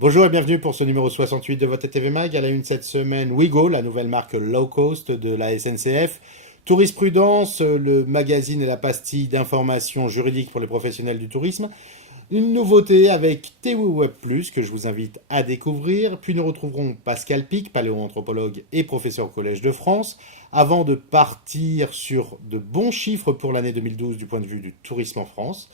Bonjour et bienvenue pour ce numéro 68 de votre TV Mag. À la une cette semaine, Ouigo, la nouvelle marque low cost de la SNCF. Tourisprudence, le magazine et la pastille d'informations juridiques pour les professionnels du tourisme. Une nouveauté avec TWE Web+, que je vous invite à découvrir. Puis nous retrouverons Pascal Pic, paléoanthropologue et professeur au Collège de France, avant de partir sur de bons chiffres pour l'année 2012 du point de vue du tourisme en France.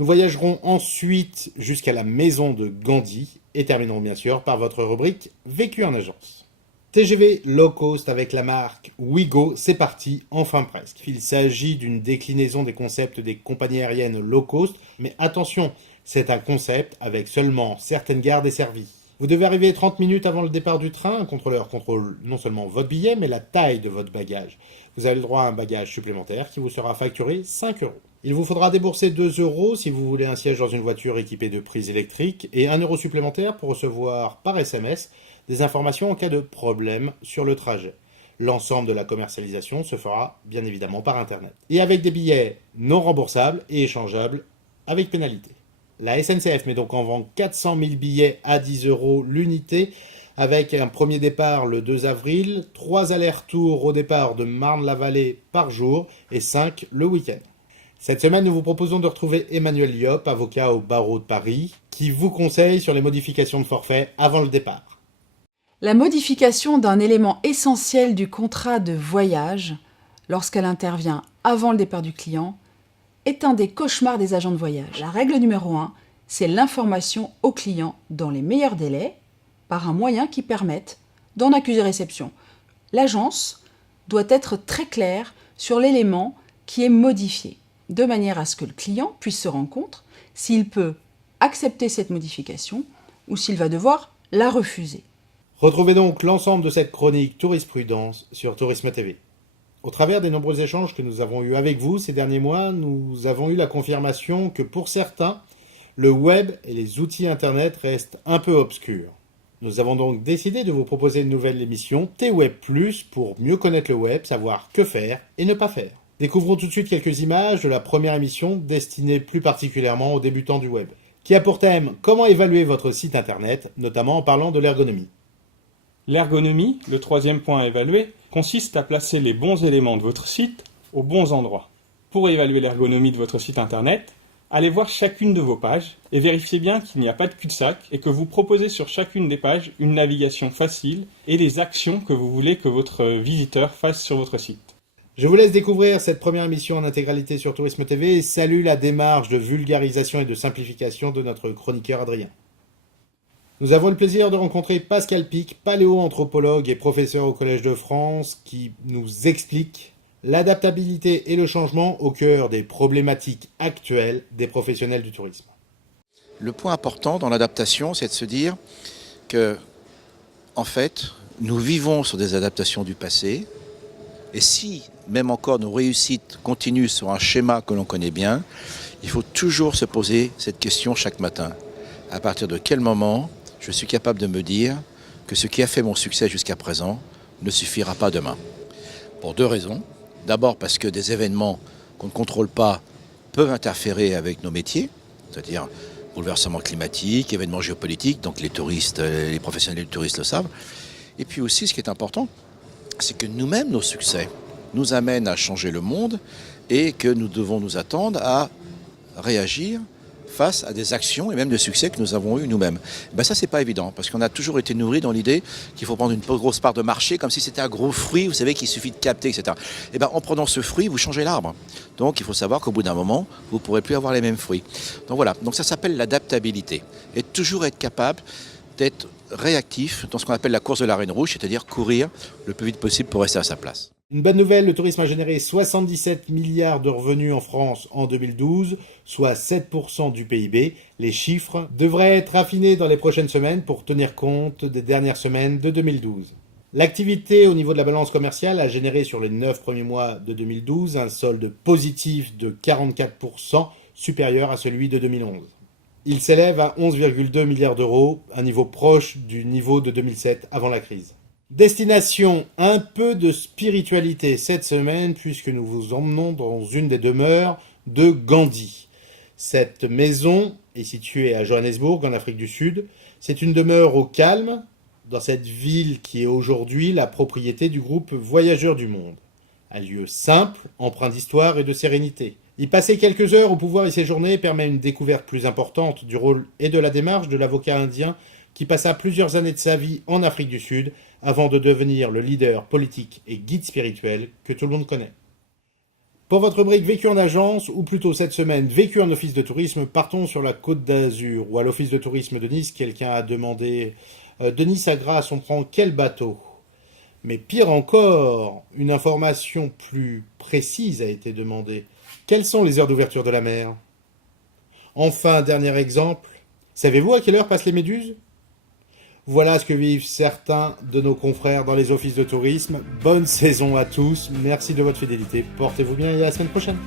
Nous voyagerons ensuite jusqu'à la maison de Gandhi et terminerons bien sûr par votre rubrique Vécu en agence. TGV low cost avec la marque Ouigo, c'est parti, enfin presque. Il s'agit d'une déclinaison des concepts des compagnies aériennes low cost, mais attention, c'est un concept avec seulement certaines gares desservies. Vous devez arriver 30 minutes avant le départ du train. Un contrôleur contrôle non seulement votre billet, mais la taille de votre bagage. Vous avez le droit à un bagage supplémentaire qui vous sera facturé 5 euros. Il vous faudra débourser 2 euros si vous voulez un siège dans une voiture équipée de prises électriques et 1 euro supplémentaire pour recevoir par SMS des informations en cas de problème sur le trajet. L'ensemble de la commercialisation se fera bien évidemment par Internet. Et avec des billets non remboursables et échangeables avec pénalité. La SNCF met donc en vente 400 000 billets à 10 euros l'unité, avec un premier départ le 2 avril, 3 allers-retours au départ de Marne-la-Vallée par jour et 5 le week-end. Cette semaine, nous vous proposons de retrouver Emmanuel Liop, avocat au barreau de Paris, qui vous conseille sur les modifications de forfait avant le départ. La modification d'un élément essentiel du contrat de voyage, lorsqu'elle intervient avant le départ du client, est un des cauchemars des agents de voyage. La règle numéro 1, c'est l'information au client dans les meilleurs délais, par un moyen qui permette d'en accuser réception. L'agence doit être très claire sur l'élément qui est modifié, de manière à ce que le client puisse se rendre compte s'il peut accepter cette modification ou s'il va devoir la refuser. Retrouvez donc l'ensemble de cette chronique Tourisprudence sur Tourisme TV. Au travers des nombreux échanges que nous avons eus avec vous ces derniers mois, nous avons eu la confirmation que pour certains, le web et les outils Internet restent un peu obscurs. Nous avons donc décidé de vous proposer une nouvelle émission TWeb+, pour mieux connaître le web, savoir que faire et ne pas faire. Découvrons tout de suite quelques images de la première émission destinée plus particulièrement aux débutants du web, qui a pour thème comment évaluer votre site Internet, notamment en parlant de l'ergonomie. L'ergonomie, le troisième point à évaluer, consiste à placer les bons éléments de votre site aux bons endroits. Pour évaluer l'ergonomie de votre site internet, allez voir chacune de vos pages et vérifiez bien qu'il n'y a pas de cul-de-sac et que vous proposez sur chacune des pages une navigation facile et les actions que vous voulez que votre visiteur fasse sur votre site. Je vous laisse découvrir cette première émission en intégralité sur Tourisme TV et salue la démarche de vulgarisation et de simplification de notre chroniqueur Adrien. Nous avons le plaisir de rencontrer Pascal Pic, paléoanthropologue et professeur au Collège de France, qui nous explique l'adaptabilité et le changement au cœur des problématiques actuelles des professionnels du tourisme. Le point important dans l'adaptation, c'est de se dire que, en fait, nous vivons sur des adaptations du passé, et si, même encore, nos réussites continuent sur un schéma que l'on connaît bien, il faut toujours se poser cette question chaque matin. À partir de quel moment je suis capable de me dire que ce qui a fait mon succès jusqu'à présent ne suffira pas demain? Pour 2 raisons. D'abord parce que des événements qu'on ne contrôle pas peuvent interférer avec nos métiers, c'est-à-dire bouleversement climatique, événements géopolitiques, donc les touristes, les professionnels du tourisme le savent. Et puis aussi, ce qui est important, c'est que nous-mêmes, nos succès nous amènent à changer le monde et que nous devons nous attendre à réagir face à des actions et même des succès que nous avons eus nous-mêmes. Ça, c'est pas évident, parce qu'on a toujours été nourris dans l'idée qu'il faut prendre une grosse part de marché, comme si c'était un gros fruit, vous savez, qu'il suffit de capter, etc. En prenant ce fruit, vous changez l'arbre. Donc, il faut savoir qu'au bout d'un moment, vous ne pourrez plus avoir les mêmes fruits. Donc voilà, donc ça s'appelle l'adaptabilité. Et toujours être capable d'être réactif dans ce qu'on appelle la course de la reine rouge, c'est-à-dire courir le plus vite possible pour rester à sa place. Une bonne nouvelle, le tourisme a généré 77 milliards de revenus en France en 2012, soit 7% du PIB. Les chiffres devraient être affinés dans les prochaines semaines pour tenir compte des dernières semaines de 2012. L'activité au niveau de la balance commerciale a généré sur les 9 premiers mois de 2012 un solde positif de 44% supérieur à celui de 2011. Il s'élève à 11,2 milliards d'euros, un niveau proche du niveau de 2007 avant la crise. Destination, un peu de spiritualité cette semaine puisque nous vous emmenons dans une des demeures de Gandhi. Cette maison est située à Johannesburg, en Afrique du Sud. C'est une demeure au calme, dans cette ville qui est aujourd'hui la propriété du groupe Voyageurs du Monde. Un lieu simple, empreint d'histoire et de sérénité. Y passer quelques heures au pouvoir y séjourner permet une découverte plus importante du rôle et de la démarche de l'avocat indien qui passa plusieurs années de sa vie en Afrique du Sud avant de devenir le leader politique et guide spirituel que tout le monde connaît. Pour votre rubrique Vécu en agence, ou plutôt cette semaine Vécu en office de tourisme, partons sur la Côte d'Azur, où à l'office de tourisme de Nice, quelqu'un a demandé « De Nice à Grasse, on prend quel bateau ?» Mais pire encore, une information plus précise a été demandée. Quelles sont les heures d'ouverture de la mer? Enfin, dernier exemple, savez-vous à quelle heure passent les méduses? Voilà ce que vivent certains de nos confrères dans les offices de tourisme. Bonne saison à tous, merci de votre fidélité, portez-vous bien et à la semaine prochaine.